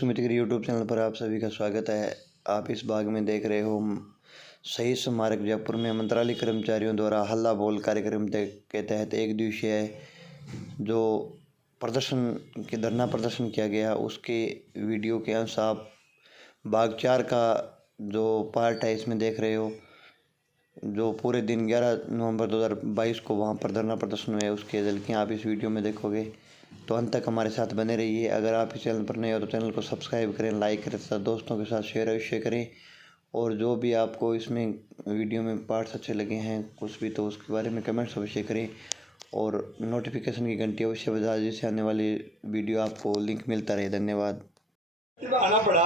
Sumit YouTube channel पर आप सभी का स्वागत है। आप इस भाग में देख रहे हो शहीद स्मारक जयपुर में मंत्रालय कर्मचारियों द्वारा हल्ला बोल कार्यक्रम के तहत एक दिवसीय जो धरना प्रदर्शन किया गया, उसके वीडियो के अंश आप भाग 4 का जो पार्ट है इसमें देख रहे हो। जो पूरे दिन 11 नवंबर 2022 को वहाँ पर धरना प्रदर्शन हुए, उसके झलकियाँ आप इस वीडियो में देखोगे, तो अंत तक हमारे साथ बने रहिए। अगर आप इस चैनल पर नए हो तो चैनल को सब्सक्राइब करें, लाइक करें तथा दोस्तों के साथ शेयर अवश्य करें। और जो भी आपको इसमें वीडियो में पार्ट्स अच्छे लगे हैं कुछ भी, तो उसके बारे में कमेंट्स अवश्य करें और नोटिफिकेशन की घंटी अवश्य बजा, जिससे आने वाली वीडियो आपको लिंक मिलता रहे। धन्यवाद। आना पड़ा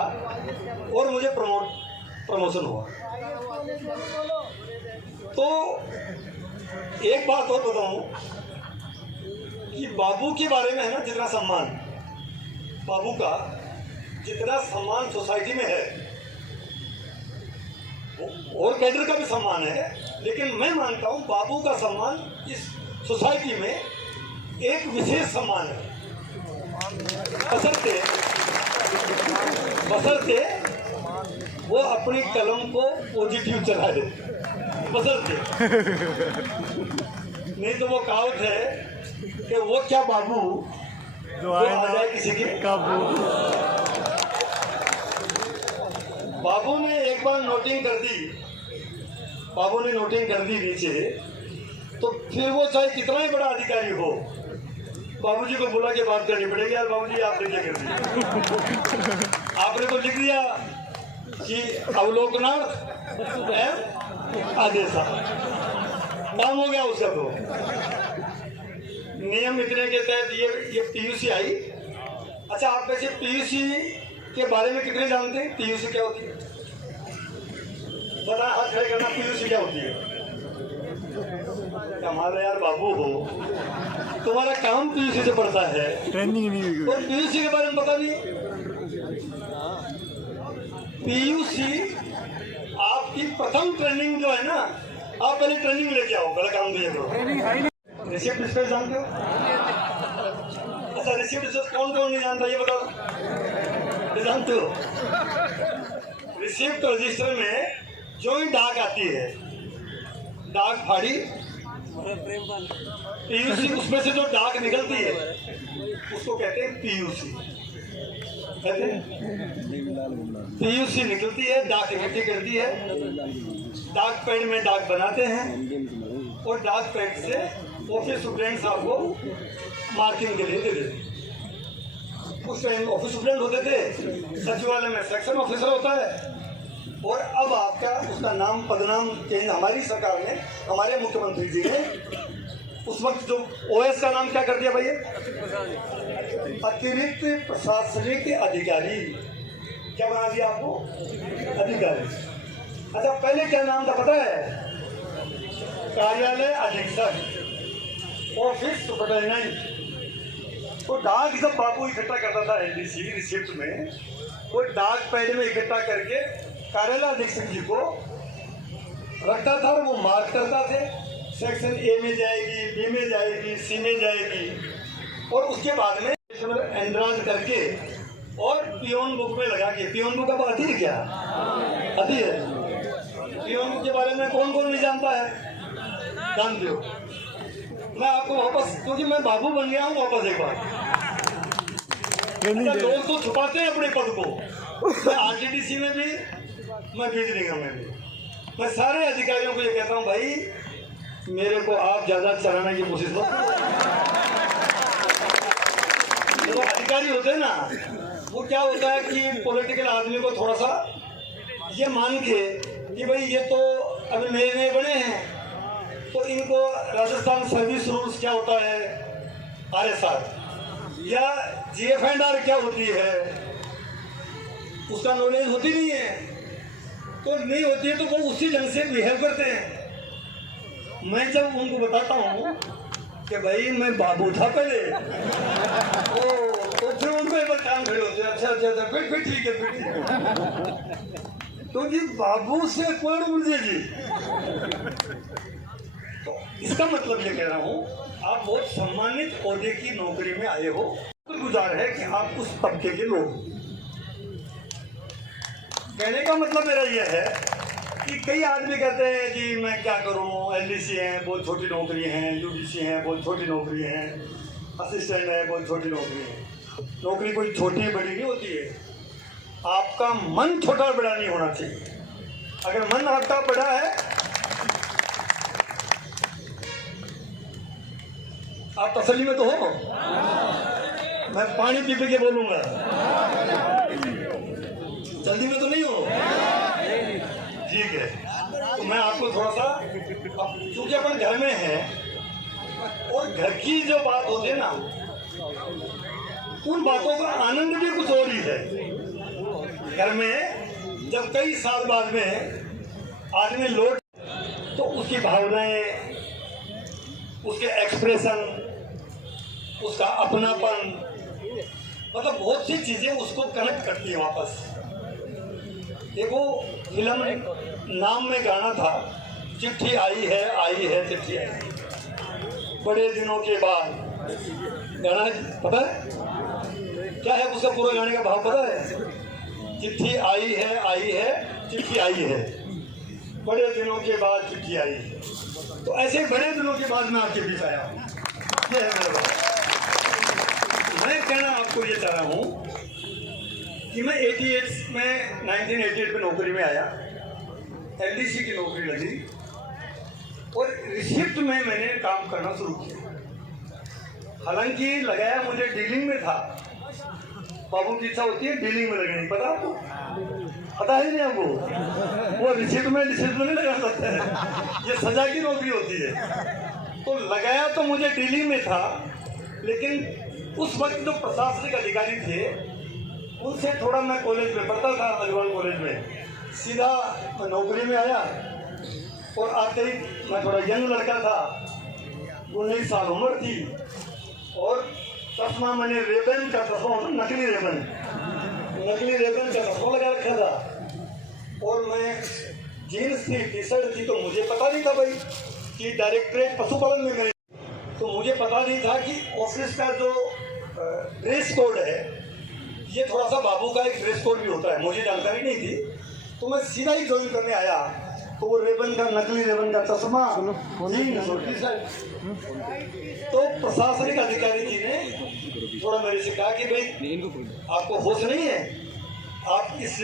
और मुझे प्रमोशन हुआ। तो एक बात और बताऊं कि बाबू के बारे में है ना, जितना सम्मान बाबू का, जितना सम्मान सोसाइटी में है, और कैडर का भी सम्मान है, लेकिन मैं मानता हूं बाबू का सम्मान इस सोसाइटी में एक विशेष सम्मान है। बशर्ते वो अपनी कलम को पॉजिटिव चला दे, बशर्ते। नहीं तो वो कहावत है कि वो क्या बाबू जो आ जाए किसी के काबू। बाबू ने एक बार नोटिंग कर दी नीचे, तो फिर वो चाहे कितना ही बड़ा अधिकारी हो, बाबूजी को बुला के बात करनी पड़ेगी। यार बाबूजी आपने क्या कर दिया? आपने तो लिख दिया कि अवलोकनार्थ आदेशा, काम हो गया उसका। तो नियम इतने के तहत ये पीयूसी आई। अच्छा, आप वैसे पीयूसी के बारे में कितने जानते हैं? पीयूसी क्या होती है बता, हाथ खड़े करना। पीयूसी क्या होती है? हमारा यार बाबू हो, तुम्हारा काम पीयूसी से पड़ता है, ट्रेनिंग नहीं, और पीयूसी के बारे में पता नहीं। पीयूसी आपकी प्रथम ट्रेनिंग जो है ना, आप पहले ट्रेनिंग लेके आओ, बड़ा काम दिए तो। रिसिप्ट डिस्पेच जानते हो? अच्छा, रिसिप्ट डिस्पेच कौन नहीं जानता ये बताओ। जानते हो? रिसिप्ट रजिस्टर में जो ही डाक आती है, डाक फाड़ी, पीयूसी, उसमें से जो डाक निकलती है उसको कहते हैं पीयूसी। कहते हैं पीयूसी निकलती है, डाक इकट्ठी करती है, डाक पैड में डाक बनाते हैं और डाक पैड से ऑफिस सुप्रेंट साहब को मार्किंग के लिए दे देते। उस टाइम ऑफिस सुप्रेंट होते थे, सचिवालय में सेक्शन ऑफिसर होता है। और अब आपका उसका नाम पदनाम चेंज हमारी सरकार ने, हमारे मुख्यमंत्री जी ने उस वक्त जो ओएस का नाम क्या कर दिया भैया? अतिरिक्त प्रशासनिक अधिकारी। क्या बना दिया आपको? अधिकारी। अच्छा, पहले क्या नाम था पता है? कार्यालय अधीक्षक, ऑफिस सुपरिटेंडेंट। तो डाक जब बाबू इकट्ठा करता था एलडीसी रिसिप्ट में, वो डाक पैड में इकट्ठा करके कार्यालय अधीक्षक जी को रखता था और वो मार्क करता थे, सेक्शन ए में जाएगी, बी में जाएगी, सी में जाएगी, और उसके बाद में एंड्राज करके और पियोन बुक में लगा के। पियोन बुक अब आती है क्या? आती है। पियोन बुक के बारे में कौन कौन नहीं जानता है? जानते हो? मैं आपको वापस, क्योंकि मैं बाबू बन गया हूँ, वापस एक बार। लोग तो छुपाते हैं अपने पद को। मैं आरटीडीसी में भी, मैं बिजली निगम में भी, मैं सारे अधिकारियों को ये कहता हूँ, भाई मेरे को आप ज्यादा चलाने की कोशिश मत करो। जो अधिकारी होते हैं ना, वो क्या होता है कि पॉलिटिकल आदमी को थोड़ा सा ये मान के कि भाई ये तो अभी नए नए बने हैं, तो इनको राजस्थान सर्विस रूल्स क्या होता है, RSR या GF&R क्या होती है, उसका नॉलेज होती नहीं है। तो नहीं होती है तो वो उसी ढंग से बिहेव करते हैं। मैं जब उनको बताता हूँ कि भाई मैं बाबू था पहले, तो फिर उनको एक बार काम खड़े होते हैं। अच्छा, फिर ठीक है। तो जी बाबू से कौन मुझे जी? तो इसका मतलब ये कह रहा हूँ, आप बहुत सम्मानित ओहदे की नौकरी में आए हो, शुक्रगुजार है कि आप उस तबके के लोग। कहने का मतलब मेरा यह है कि कई आदमी कहते हैं कि मैं क्या करूं, एलडीसी हैं बहुत छोटी नौकरी हैं, यूडीसी हैं बहुत छोटी नौकरी हैं, असिस्टेंट है बहुत छोटी नौकरी है। नौकरी कोई छोटी बड़ी नहीं होती है, आपका मन छोटा बड़ा नहीं होना चाहिए। अगर मन आपका बड़ा है, आप तसल्ली में तो हो। मैं पानी पी पी के बोलूंगा, जल्दी में तो नहीं हो। ठीक है, तो मैं आपको थोड़ा सा, क्योंकि अपन घर में हैं और घर की जो बात होती है ना, उन बातों का आनंद भी कुछ और ही है। घर में जब कई साल बाद में आदमी लौट, तो उसकी भावनाएं, उसके एक्सप्रेशन, उसका अपनापन, मतलब बहुत सी चीजें उसको कनेक्ट करती है वापस। देखो फिल्म नाम में गाना था, चिट्ठी आई है चिट्ठी आई है। बड़े दिनों के बाद गाना पता है क्या है, उसका पूरा गाने का भाव पता है? चिट्ठी आई है चिट्ठी आई है, बड़े दिनों के बाद चिट्ठी आई है। तो ऐसे बड़े दिनों के बाद मैं आपके बीच आया हूँ, ये है मेरा बात। मैं कहना आपको ये चाह रहा हूँ कि मैं 1988 में नौकरी में आया, एलडीसी की नौकरी लगी और रिसिप्ट में मैंने काम करना शुरू किया। हालांकि लगाया मुझे डीलिंग में था, बाबू की इच्छा होती है डीलिंग में लगनी, पता आपको? पता ही नहीं आपको, वो रिसिप्ट में नहीं लगा सकते हैं, ये सजा की नौकरी होती है। तो लगाया तो मुझे डीलिंग में था, लेकिन उस वक्त जो प्रशासनिक अधिकारी थे उनसे थोड़ा, मैं कॉलेज में पढ़ता था, अग्रवाल कॉलेज में, सीधा मैं नौकरी में आया और आते ही मैं थोड़ा यंग लड़का था, 19 साल उम्र थी और चश्मा मैंने रेबन का चश्मा, नकली रेबन का चश्मा लगा रखा था और मैं जीन्स थी, टी शर्ट थी। तो मुझे पता नहीं था भाई कि डायरेक्टरेट पशुपालन में गए, तो मुझे पता नहीं था कि ऑफिस का जो ड्रेस कोड है, ये थोड़ा सा बाबू का एक ड्रेस कोड भी होता है, मुझे जानकारी नहीं थी। तो मैं सीधा ही ज्वाइन करने आया, तो वो नकली रेबन का चश्मा, जीन्स और टी शर्ट। तो प्रशासनिक अधिकारी जी ने थोड़ा मेरे से कहा कि भाई आपको होश नहीं है, आप इस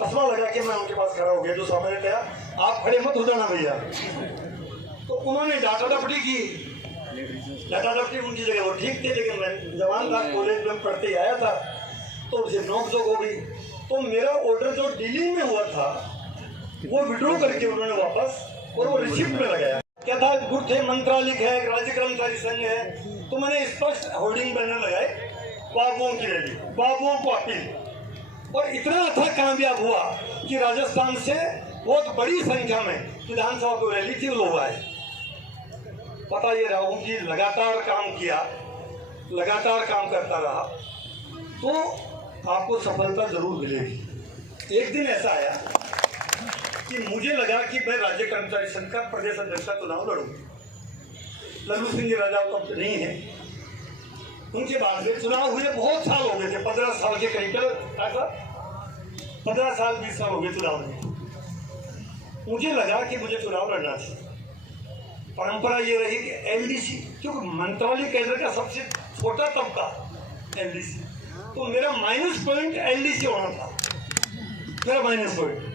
चश्मा लगा के, मैं उनके पास खड़ा हो गया, जो सामने कहा आप खड़े मत हो जाना भैया। तो उन्होंने डाटा डपटी की, डाटा डपटी उनकी जगह वो ठीक थे, लेकिन मैं जवान था, कॉलेज में पढ़ते ही आया था, तो उसे नोक झोंक हो गई। तो मेरा ऑर्डर जो डीलिंग में हुआ था वो विड्रॉ करके उन्होंने वापस, और वो रिसिप्ट में लगाया। क्या था, गुड थे, मंत्रालय है, राज्य कर्मचारी संघ है, तो मैंने स्पष्ट होर्डिंग बैनर लगाए, बाबुओं की रैली, बाबुओं को अपील। और इतना अच्छा कामयाब हुआ कि राजस्थान से बहुत बड़ी संख्या में विधानसभा को रैली थी, लोग आए। पता ये रहा हूँ कि लगातार काम किया, लगातार काम करता रहा तो आपको सफलता जरूर मिलेगी। एक दिन ऐसा आया कि मुझे लगा कि मैं राज्य कर्मचारी संघ का प्रदेश अध्यक्ष का चुनाव लड़ूंगा। लल्लू सिंह जी राजा तो नहीं है, उनके बाद में चुनाव हुए, बहुत साल हो गए थे, 15 साल के करीब, 15 साल 20 साल हो गए चुनाव में। मुझे लगा कि मुझे चुनाव लड़ना चाहिए। परंपरा ये रही कि एलडीसी, क्योंकि मंत्रालय केंद्र का सबसे छोटा तबका एलडीसी, तो मेरा माइनस पॉइंट एलडीसी होना था, मेरा माइनस पॉइंट।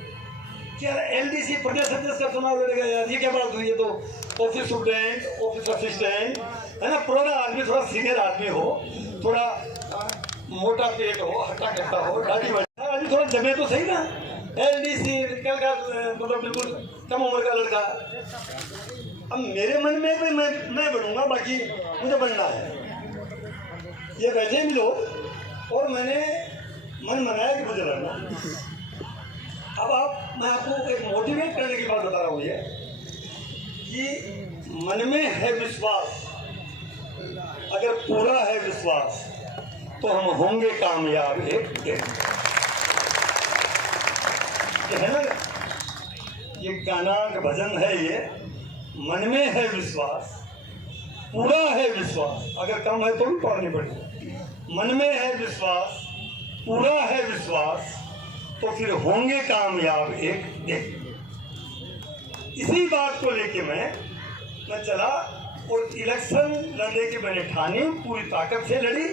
क्या एलडीसी प्रदेश अध्यक्ष का चुनाव लड़ेगा यार, ये क्या बात हुई है? तो ऑफिस स्टूडेंट, ऑफिस असिस्टेंट है ना, पुराना आदमी, थोड़ा सीनियर आदमी हो, थोड़ा मोटा पेट हो, हट्टा कट्टा हो, दाढ़ी वाली आदमी, थोड़ा जमे तो सही ना। एलडीसी कल का मतलब बिल्कुल कम उम्र का लड़का। अब मेरे मन में भी मैं बनूंगा, बाकी मुझे बनना है। ये बैठे भी लोग और मैंने मन बनाया कि मुझे लड़ना। अब मैं आपको एक मोटिवेट करने की बात बता रहा हूँ, ये कि मन में है विश्वास, अगर पूरा है विश्वास तो हम होंगे कामयाब एक दिन। ये है ना, ये गाना भजन है, ये मन में है विश्वास, पूरा है विश्वास, अगर कम है तो भी पढ़नी पड़ेगी। मन में है विश्वास, पूरा है विश्वास, तो फिर होंगे कामयाब एक दिन। इसी बात को लेके मैं चला और इलेक्शन लड़ने की मैंने ठानी, पूरी ताकत से लड़ी।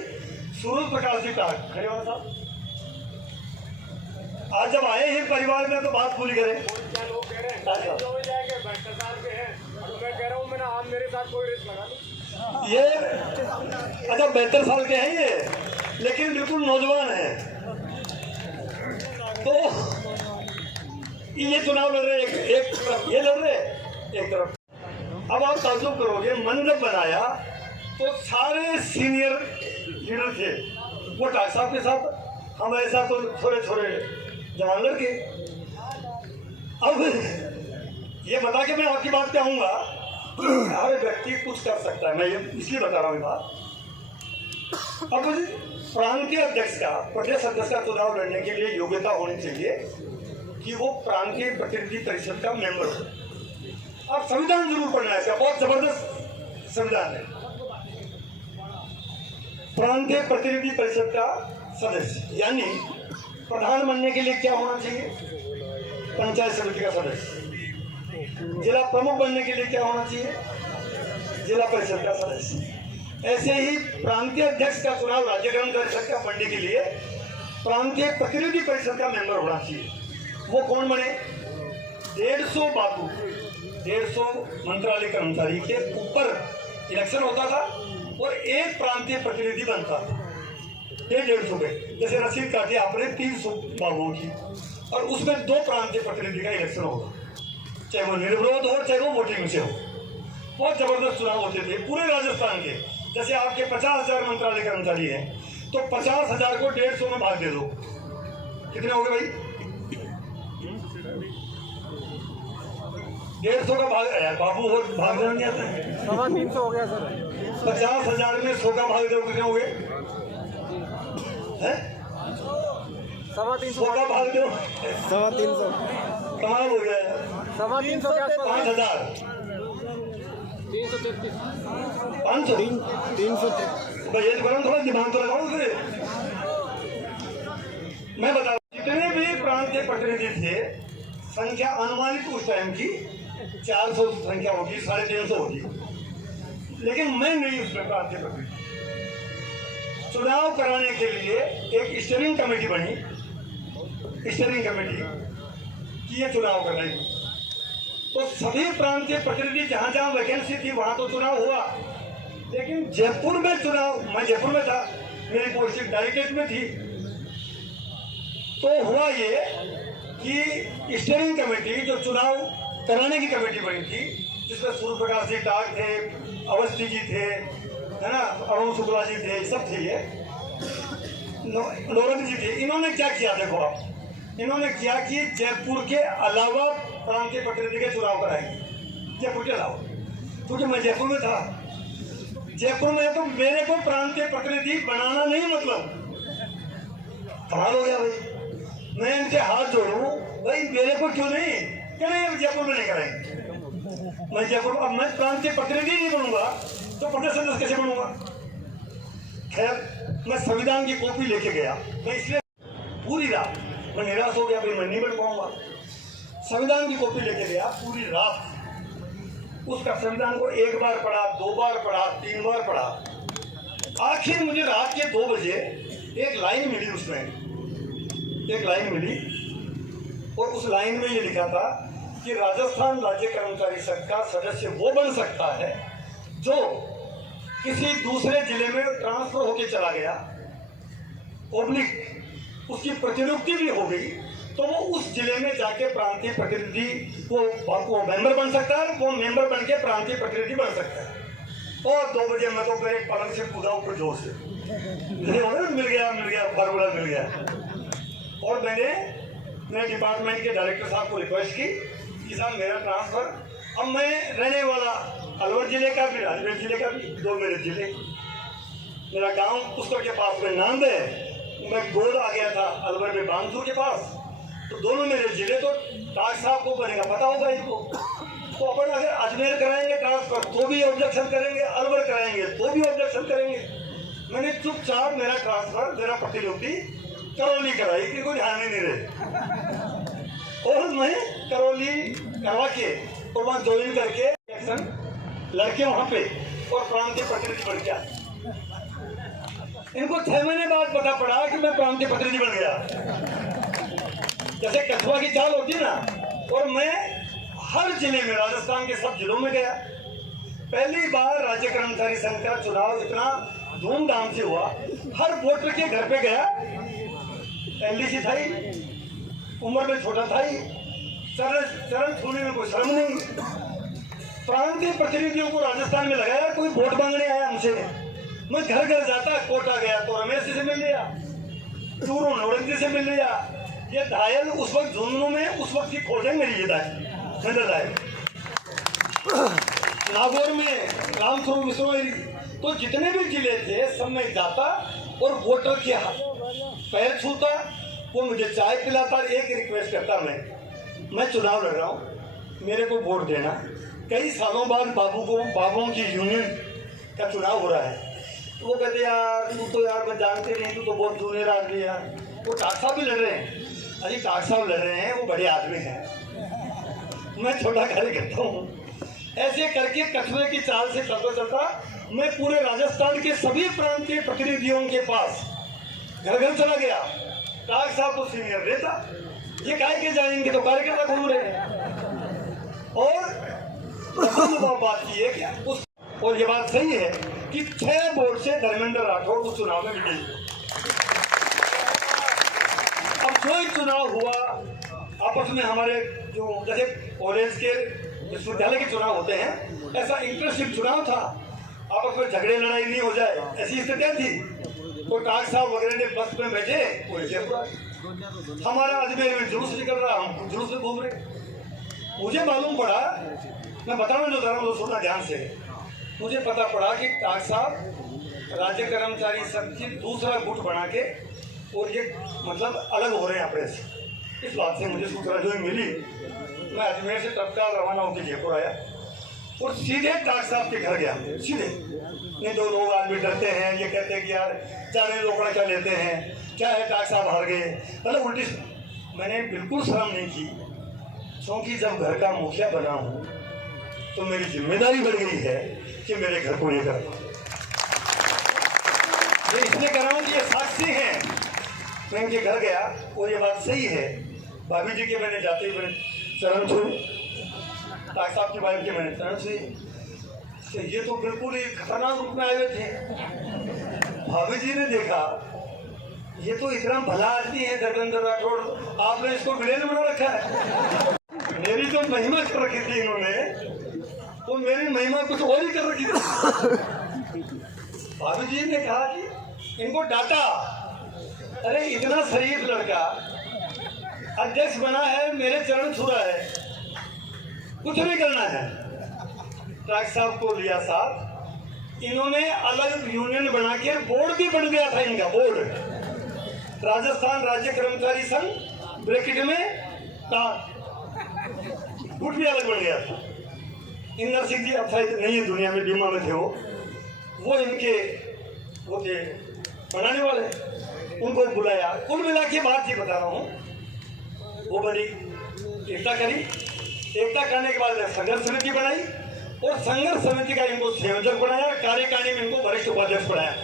सूरज प्रकाश जी खड़े हो साहब, आज जब आए हैं परिवार में तो बात पूरी करें। ये अच्छा 72 साल के हैं ये, लेकिन बिल्कुल नौजवान है। तो ये चुनाव लड़ रहे, एक तरफ ये लड़ रहे, एक तरफ। अब आप ताज्जुब करोगे, मन जब बनाया तो सारे सीनियर लीडर थे वो डॉक्टर साहब के साथ, हम ऐसा तो थोड़े थोड़े जवान लड़के। अब ये बता के मैं आपकी बात पे आऊंगा, हर व्यक्ति कुछ कर सकता है, मैं ये इसलिए बता रहा हूँ ये बात। अब प्रांत के अध्यक्ष का, प्रदेश अध्यक्ष का चुनाव लड़ने के लिए योग्यता होनी चाहिए कि वो प्रांतीय प्रतिनिधि परिषद का मेंबर हो। अब संविधान जरूर पढ़ना है, इसका बहुत जबरदस्त संविधान है। प्रांतीय प्रतिनिधि परिषद का सदस्य यानी प्रधान बनने के लिए क्या होना चाहिए? पंचायत समिति का सदस्य। जिला प्रमुख बनने के लिए क्या होना चाहिए? जिला परिषद का सदस्य। ऐसे ही प्रांतीय अध्यक्ष का चुनाव राज्य कर्मचारी परिषद का बनने के लिए प्रांतीय प्रतिनिधि परिषद का मेंबर होना चाहिए। वो कौन बने? 150 बाबू, 150 मंत्रालय कर्मचारी के ऊपर इलेक्शन होता था और एक प्रांतीय प्रतिनिधि बनता था। ये 150 पे, जैसे रसीद काटी आपने 300 बाबुओं की, और उसमें 2 प्रांतीय प्रतिनिधि का इलेक्शन होगा, चाहे वो निर्विरोध हो चाहे वो वोटिंग से हो। बहुत जबरदस्त चुनाव होते थे पूरे राजस्थान के। जैसे आपके 50,000 मंत्रालय कर्मचारी हैं तो 50,000 को 150 में भाग दे दो, कितने हो गए भाई? 150 का भाग आया बाबू, और भाग देना नहीं आता है। 350 हो गया सर। 50,000 में 100 का भाग दो, कितने हो गए? 100 का भाग दो, 350 कमाल हो गया। 350 के आसपास। 5,000 333 500 300 ये करो, थोड़ा दिमाग तो लगाओ फिर। मैं बता रहा हूं, जितने भी प्रांतीय प्रतिनिधि थे, संख्या अनुमानित उस टाइम की 400 संख्या होगी, 350 होगी, लेकिन मैं नहीं उसमें प्रांतीय प्रतिनिधि। चुनाव कराने के लिए एक स्टीयरिंग कमेटी बनी, स्टीयरिंग कमेटी कि ये चुनाव कराएगी। तो सभी प्रांतीय प्रतिनिधि जहां जहां वैकेंसी थी वहां तो चुनाव हुआ, लेकिन जयपुर में चुनाव, मैं जयपुर में था, मेरी पोस्टिंग डायरेक्टरेट में थी। तो हुआ ये कि स्टीयरिंग कमेटी जो चुनाव कराने की कमेटी बनी थी, जिसमें सूर्य प्रकाश जी टाक थे, अवस्थी जी थे, है ना, अरुण शुक्ला जी थे, सब थे, ये नौरंग जी थे। इन्होंने क्या किया देखो आप, इन्होंने क्या कि जयपुर के अलावा प्रांतीय प्रतिनिधि के चुनाव कराएंगे, जयपुर के अलावा। क्योंकि मैं जयपुर में था, जयपुर में तो मेरे को प्रांतीय प्रतिनिधि बनाना नहीं, मतलब कमाल हो गया भाई। मैं इनके हाथ जोड़ूं, भाई मेरे को क्यों नहीं, क्या नहीं जयपुर में नहीं कराएंगे। मैं जयपुर, अब मैं प्रांतीय प्रतिनिधि नहीं बनूंगा तो प्रदेश सदस्य कैसे बनूंगा? खैर मैं संविधान की कॉपी लेके गया, मैं इसलिए पूरी रात मैं निराश हो गया, भाई मैं नहीं बन पाऊंगा। संविधान की कॉपी लेके गया, पूरी रात उसका संविधान को 1 बार पढ़ा, 2 बार पढ़ा, 3 बार पढ़ा। आखिर मुझे रात के 2 बजे एक लाइन मिली, उसमें एक लाइन मिली और उस लाइन में ये लिखा था कि राजस्थान राज्य कर्मचारी संघ का सदस्य वो बन सकता है जो किसी दूसरे जिले में ट्रांसफर होके चला गया, ओब्लिक उसकी प्रतिनियुक्ति भी हो गई, तो वो उस जिले में जाके प्रांतीय प्रतिनिधि वो मेंबर बन सकता है, वो मेंबर बन के प्रांतीय प्रतिनिधि बन सकता है। और 2 बजे मैं तो मेरे पलंग से कूदा ऊपर जोर से, मिल गया फार्मूला मिल गया। और मैंने डिपार्टमेंट के डायरेक्टर साहब को रिक्वेस्ट की कि साहब मेरा ट्रांसफर, अब मैं रहने वाला अलवर जिले का भी, अजमेर जिले का भी, 2 मेरे जिले, मेरा गांव पुष्कर के पास में नांद है, मैं गोद आ गया था अलवर में बांसुर के पास, तो दोनों मेरे जिले। तो डॉक्टर साहब को बनेगा पता होगा इनको, तो अपन अगर अजमेर कराएंगे ट्रांसफर तो भी ऑब्जेक्शन करेंगे, अलवर कराएंगे तो भी ऑब्जेक्शन करेंगे। मैंने चुपचाप मेरा ट्रांसफर, मेरा प्रतिनियुक्ति करौली कराई कि कोई ध्यान ही नहीं रहे, और मैं करौली करवा के और वहाँ ज्वाइन करके लड़के वहाँ पे और प्रांतीय प्रतिनिधि बन गया। इनको 6 महीने बाद पता पड़ा कि मैं प्रांतीय प्रतिनिधि बन गया। जैसे कछुआ की चाल होती है ना, और मैं हर जिले में, राजस्थान के सब जिलों में गया। पहली बार राज्य कर्मचारी संघ का चुनाव इतना धूमधाम से हुआ, हर वोटर के घर पे गया। एलडीसी था ही, उम्र में छोटा था ही, चरण छूने में कोई शर्म नहीं। प्रांतीय प्रतिनिधियों को राजस्थान में लगाया, कोई वोट मांगने आया हमसे, मैं घर घर जाता। कोटा गया तो रमेश जी से मिल लिया, चूरू नौरंगी से मिल लिया। ये घायल उस वक्त झुंझुनू में उस वक्त की खोजें मेरी ये घायल नागौर में रामस्वरूप बिश्नोई, तो जितने भी जिले थे सब में जाता और वोटर के पैर छूता, वो मुझे चाय पिलाता। एक रिक्वेस्ट करता, मैं चुनाव लड़ रहा हूँ, मेरे को वोट देना। कई सालों बाद बाबुओं की यूनियन का चुनाव हो रहा है, तो वो कहते यार तू तो यार मैं जानते नहीं, तू तो बहुत जूनियर आदमी यार। वो डॉक्टर साहब भी लड़ रहे हैं, अरे डॉक्टर साहब लड़ रहे हैं, वो बड़े आदमी हैं, मैं छोटा कार्यकर्ता हूँ। ऐसे करके कछुए की चाल से चलता चलता मैं पूरे राजस्थान के सभी प्रांतीय प्रतिनिधियों के पास घर घर चला गया। डॉक्टर साहब को सीनियर नेता, ये काहे के जाएंगे तो कार्यकर्ता घूम रहे हैं। और बात की है कि और ये बात सही है कि 6 वोट से धर्मेंद्र राठौड़ उस चुनाव में विजयी। अब जो चुनाव हुआ आपस में हमारे जो जैसे कॉलेज के विश्वविद्यालय के चुनाव होते हैं, ऐसा इंटरेस्टिंग चुनाव था, आपस में झगड़े लड़ाई नहीं हो जाए ऐसी स्थितियां थी। तो डॉक्टर साहब वगैरह ने बस में बैठे, हमारा अजमेर में जुलूस निकल रहा, हम जुलूस में घूम रहे। मुझे मालूम पड़ा, मैं बताना जो चाह रहा हूँ सुनना ध्यान से, मुझे पता पड़ा कि डॉक्टर साहब राज्य कर्मचारी संघ की दूसरा गुट बना के और ये मतलब अलग हो रहे हैं अपने से। इस बात से मुझे सूचना जो मिली, मैं अजमेर से तत्काल रवाना होकर जयपुर आया और सीधे डॉक्टर साहब के घर गया। सीधे नहीं तो लोग आदमी डरते हैं, ये कहते हैं कि यार जाने रोकड़ा क्या लेते हैं, क्या है डॉक्टर साहब हार गए, मतलब उल्टी। मैंने बिल्कुल शर्म नहीं की, क्योंकि जब घर का मुखिया बना हूँ तो मेरी जिम्मेदारी बढ़ गई है कि मेरे घर को ये कर। ये इसलिए कर रहा हूँ कि ये साक्षी हैं। मैं इनके घर गया और ये बात सही है, भाभी जी के मैंने जाते ही मैंने चरण छुए, डॉक्टर साहब की वाइफ के मैंने चरण छुए। ये तो बिल्कुल ही खतरनाक रूप में आए हुए थे। भाभी जी ने देखा ये तो इतना भला आदमी है धर्मेंद्र राठौड़, आपने इसको विलेन बना रखा है। मेरी जो महिमा कर रखी थी इन्होंने, तो मेरी महिमा कुछ और ही कर रखी थी। भाभी जी ने कहा कि इनको डांटा, अरे इतना शरीफ लड़का अध्यक्ष बना है, मेरे चरण छू रहा है, कुछ नहीं करना है। डॉक्टर साहब को लिया साथ, इन्होंने अलग यूनियन बना के बोर्ड भी बन गया था इनका, बोर्ड राजस्थान राज्य कर्मचारी संघ ब्रैकेट में गुट भी अलग बन गया था। इंदर सिंह जी अब शायद नहीं है दुनिया में, बीमा में थे वो इनके वो थे बनाने वाले, उनको बुलाया। कुल मिला के बात ये बता रहा हूँ, वो बड़ी एकता करी, एकता करने के बाद संघर्ष समिति बनाई और संघर्ष समिति का इनको संयोजक बनाया, कार्यकारिणी में इनको वरिष्ठ उपाध्यक्ष बनाया।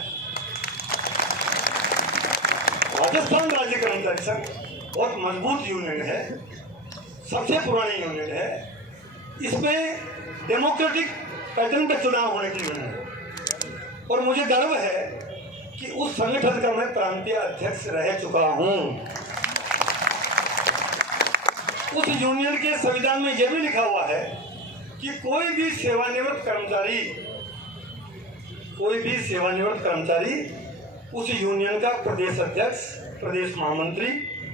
राजस्थान राज्य कर्मचारी संघ बहुत मजबूत यूनियन है, सबसे पुरानी यूनियन है, इसमें डेमोक्रेटिक पैटर्न पे चुनाव होने की यूनियन है। और मुझे गर्व है कि उस संगठन का मैं प्रांतीय अध्यक्ष रह चुका हूं। उस यूनियन के संविधान में यह भी लिखा हुआ है कि कोई भी सेवानिवृत्त कर्मचारी उस यूनियन का प्रदेश अध्यक्ष, प्रदेश महामंत्री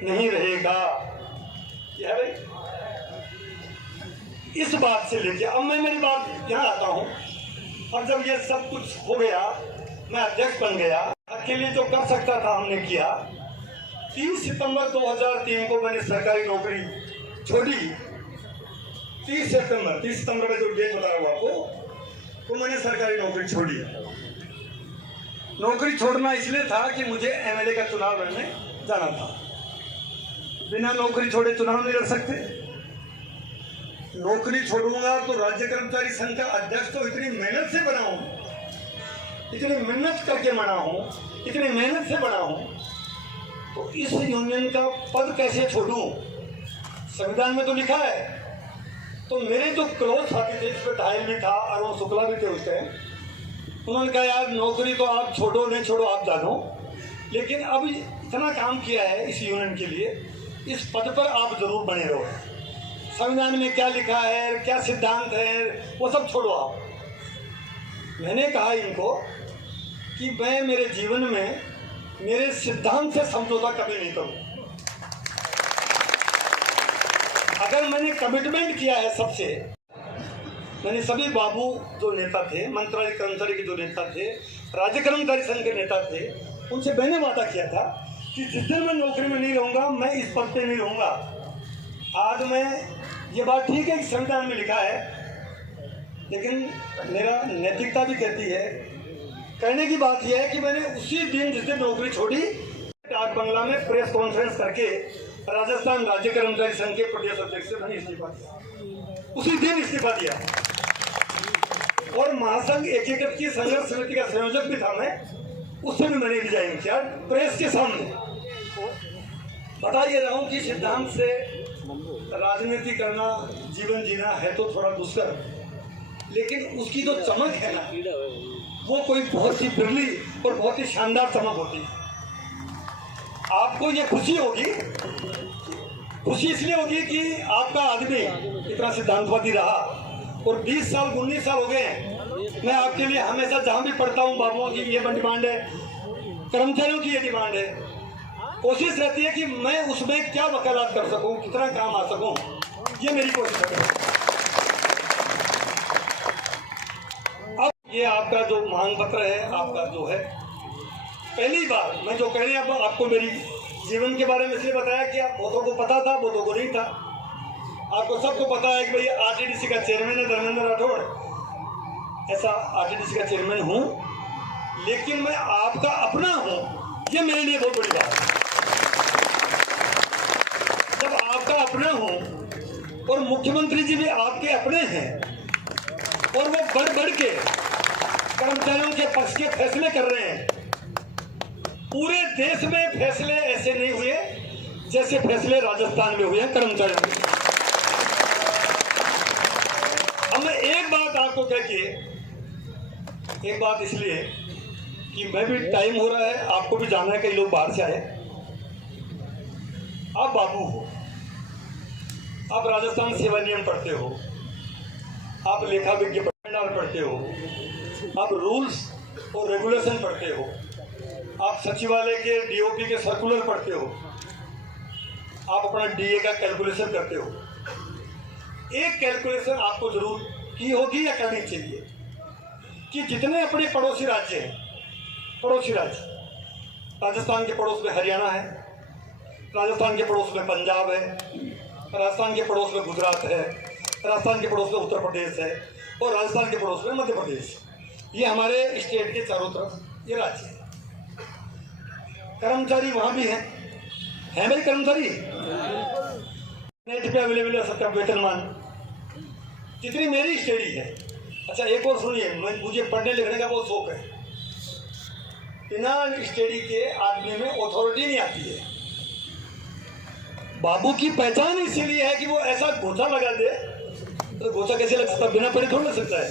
नहीं रहेगा। क्या भाई, इस बात से लेके अब मैं मेरी बात यहाँ आता हूँ। और जब ये सब कुछ हो गया, मैं अध्यक्ष बन गया, अकेले जो कर सकता था हमने किया। 30 सितंबर 2003 को मैंने सरकारी नौकरी छोड़ी। 30 सितंबर में जो डेट बता रहा हूँ आपको, तो मैंने सरकारी नौकरी छोड़ी। नौकरी छोड़ना इसलिए था कि मुझे एमएलए का चुनाव लड़ने जाना था। बिना नौकरी छोड़े चुनाव नहीं लड़ सकते। नौकरी छोड़ूंगा तो राज्य कर्मचारी संघ का अध्यक्ष तो इतनी मेहनत से बना हूं, इतनी मेहनत करके बना हूं, इतनी मेहनत से बना हूं, तो इस यूनियन का पद कैसे छोड़ूं? संविधान में तो लिखा है। तो मेरे जो क्लोज साथी थे, इसमें घायल भी था, अरुण शुक्ला भी थे उस टाइम, उन्होंने कहा यार नौकरी तो आप छोड़ो नहीं छोड़ो आप जानो, लेकिन अब इतना काम किया है इस यूनियन के लिए, इस पद पर आप जरूर बने रहो। संविधान में क्या लिखा है, क्या सिद्धांत है, वो सब छोड़ो आप। मैंने कहा इनको कि मैं मेरे जीवन में मेरे सिद्धांत से समझौता कभी नहीं करूँ। अगर मैंने कमिटमेंट किया है सबसे, मैंने सभी बाबू जो नेता थे, मंत्रालय कर्मचारी के जो नेता थे, राज्य कर्मचारी संघ के नेता थे, उनसे मैंने वादा किया था कि जिस दिन मैं नौकरी में नहीं रहूँगा मैं इस पद पे नहीं रहूँगा। आज मैं, ये बात ठीक है कि संविधान में लिखा है, लेकिन मेरा नैतिकता भी कहती है, कहने की बात यह है कि मैंने उसी दिन जिस दिन नौकरी छोड़ी, डाक बंगला में प्रेस कॉन्फ्रेंस करके राजस्थान राज्य कर्मचारी संघ के प्रदेश अध्यक्ष से मैंने इस्तीफा दिया। उसी दिन इस्तीफा दिया। और महासंघ एकीकृत की संघर्ष समिति का संयोजक भी था मैं, उससे भी मैंने रिजाइन किया प्रेस के सामने। बता ये रहा हूं कि सिद्धांत से राजनीति करना, जीवन जीना है तो थोड़ा दुष्कर, लेकिन उसकी जो चमक है ना, वो कोई बहुत ही बिरली और बहुत ही शानदार चमक होती है। आपको ये खुशी होगी, खुशी इसलिए होगी कि आपका आदमी इतना सिद्धांतवादी रहा और 20 साल 19 साल हो गए हैं। मैं आपके लिए हमेशा जहां भी पढ़ता हूं, बाबुओं की ये डिमांड है, कर्मचारियों की ये डिमांड है, कोशिश रहती है कि मैं उसमें क्या वकालत कर सकूं, कितना काम आ सकूं, ये मेरी कोशिश है। अब ये आपका जो मांग पत्र है, आपका जो है, पहली बार मैं जो कहने आपको मेरी जीवन के बारे में इसलिए बताया कि आप बहुतों को पता था, बहुतों को नहीं था। आपको सबको पता है कि भाई आरटीडीसी का चेयरमैन है धर्मेंद्र राठौड़, ऐसा आरटीडीसी का चेयरमैन हूं, लेकिन मैं आपका अपना हूं, ये मेरे लिए बहुत बड़ी बात है। जब आपका अपना हूं और मुख्यमंत्री जी भी आपके अपने हैं और वो बढ़ बढ़ के कर्मचारियों के पक्ष के फैसले कर रहे हैं। पूरे देश में फैसले ऐसे नहीं हुए जैसे फैसले राजस्थान में हुए हैं कर्मचारियों के। अब मैं एक बात आपको कह के, एक बात इसलिए कि मैं भी, टाइम हो रहा है, आपको भी जाना है, कई लोग बाहर से आए। आप बाबू हो, आप राजस्थान सेवा नियम पढ़ते हो, आप लेखा विज्ञ पढ़ते हो, आप रूल्स और रेगुलेशन पढ़ते हो, आप सचिवालय के डीओपी के सर्कुलर पढ़ते हो, आप अपना डीए का कैलकुलेशन करते हो। एक कैलकुलेशन आपको जरूर की होगी या करनी चाहिए कि जितने अपने पड़ोसी राज्य हैं, पड़ोसी राज्य, राजस्थान के पड़ोस में हरियाणा है, राजस्थान के पड़ोस में पंजाब है, राजस्थान के पड़ोस में गुजरात है, राजस्थान के पड़ोस में उत्तर प्रदेश है और राजस्थान के पड़ोस में मध्य प्रदेश। ये हमारे स्टेट के चारों तरफ ये राज्य है। कर्मचारी वहां भी हैं भाई, कर्मचारी नेट पे अवेलेबल है सबका वेतनमान, जितनी मेरी स्टडी है। अच्छा एक और सुनिए, मुझे पढ़ने लिखने का बहुत शौक है। बिना स्टडी के आदमी में अथॉरिटी नहीं आती है। बाबू की पहचान इसीलिए है कि वो ऐसा गोचा लगा दे, तो गोचा कैसे लग सकता, बिना पढ़े थोड़ा लग सकता है।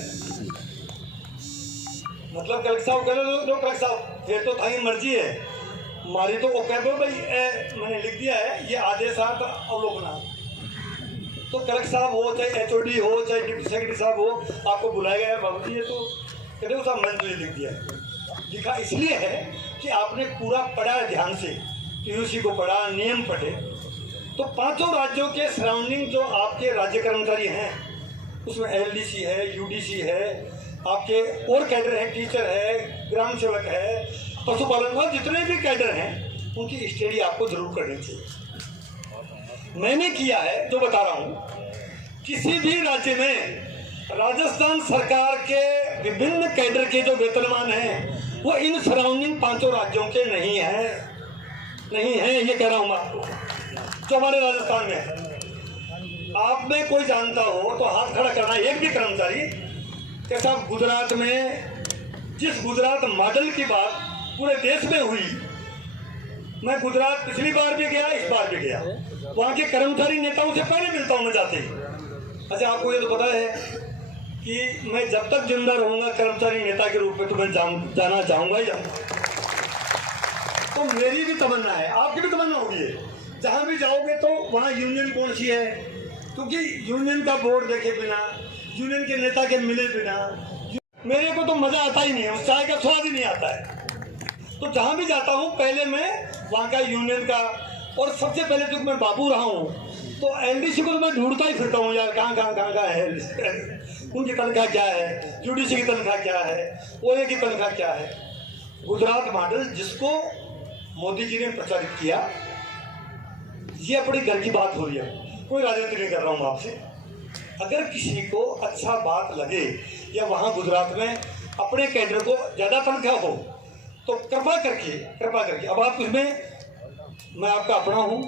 मतलब कलेक्टर साहब कह लो, कलेक्टर साहब फिर तो थाई मर्जी है हमारी, तो वो कह दो भाई मैंने लिख दिया है ये आदेश आपका अवलोकना। तो कलेक्टर साहब हो, चाहे एचओडी हो, चाहे डिप्टी सेक्रेटरी साहब हो, आपको बुलाएगा यार बाबू जी, ये तो कहते हो साहब मैंने तो ये लिख दिया है। लिखा इसलिए है कि आपने पूरा पढ़ा है ध्यान से, पीयूसी को पढ़ा, नियम पढ़े। तो पांचों राज्यों के सराउंडिंग जो आपके राज्य कर्मचारी हैं, उसमें एलडीसी है, यूडीसी है, आपके और कैडर हैं, टीचर है, ग्राम सेवक है, पशुपालन और जितने भी कैडर हैं, उनकी स्टडी आपको जरूर करनी चाहिए। मैंने किया है जो बता रहा हूं। किसी भी राज्य में राजस्थान सरकार के विभिन्न कैडर के जो वेतनमान हैं वो इन सराउंडिंग पांचों राज्यों के नहीं है। नहीं है, ये कह रहा हूँ मैं आपको, जो हमारे राजस्थान में है। आप में कोई जानता हो तो हाथ खड़ा करना, एक भी कर्मचारी कि साहब गुजरात में जिस गुजरात मॉडल की बात पूरे देश में हुई, मैं गुजरात पिछली बार भी गया, इस बार भी गया, वहाँ के कर्मचारी नेताओं से पहले मिलता हूँ मैं जाते ही। अच्छा, आपको ये तो पता है कि मैं जब तक जिंदा रहूंगा कर्मचारी नेता के रूप में तो मैं जाना चाहूंगा ही जाऊंगा। तो मेरी भी तमन्ना है, आपकी भी तमन्ना होगी, जहां भी जाओगे तो वहां यूनियन कौन सी है, क्योंकि यूनियन का बोर्ड देखे बिना, यूनियन के नेता के मिले बिना मेरे को तो मजा आता ही नहीं है, उस चाय का स्वाद ही नहीं आता है। तो जहां भी जाता हूं पहले मैं वहां का यूनियन का, और सबसे पहले तो मैं बाबू रहा हूं तो एलडीसी को तो मैं ढूंढता ही फिरता हूँ यार, कहाँ है, उनकी तनख्वाह क्या है, यूडीसी की तनख्वाह क्या है, ओए की तनख्वाह क्या है। गुजरात मॉडल जिसको मोदी जी ने प्रचारित किया, ये अपने घर की बात हो रही है, कोई राजनीति नहीं कर रहा हूँ आपसे। अगर किसी को अच्छा बात लगे या वहाँ गुजरात में अपने केंद्र को ज़्यादा तनख्वाह हो तो कृपा करके अब आप उसमें, मैं आपका अपना हूँ,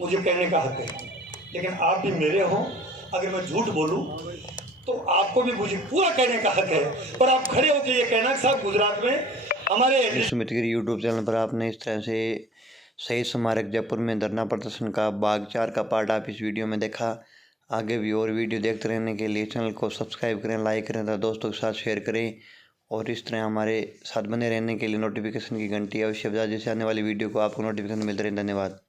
मुझे कहने का हक है, लेकिन आप भी मेरे हो। अगर मैं झूठ बोलूं तो आपको भी मुझे पूरा कहने का हक है, पर आप खड़े होकर ये कहना कि साहब गुजरात में हमारे सुमित गिरी यूट्यूब चैनल पर आपने इस तरह से शहीद स्मारक जयपुर में धरना प्रदर्शन का भाग 4 का पार्ट आप इस वीडियो में देखा। आगे भी और वीडियो देखते रहने के लिए चैनल को सब्सक्राइब करें, लाइक करें तथा दोस्तों के साथ शेयर करें, और इस तरह हमारे साथ बने रहने के लिए नोटिफिकेशन की घंटी अवश्य बजा, जिससे आने वाली वीडियो को आपको नोटिफिकेशन मिलते रहे। धन्यवाद।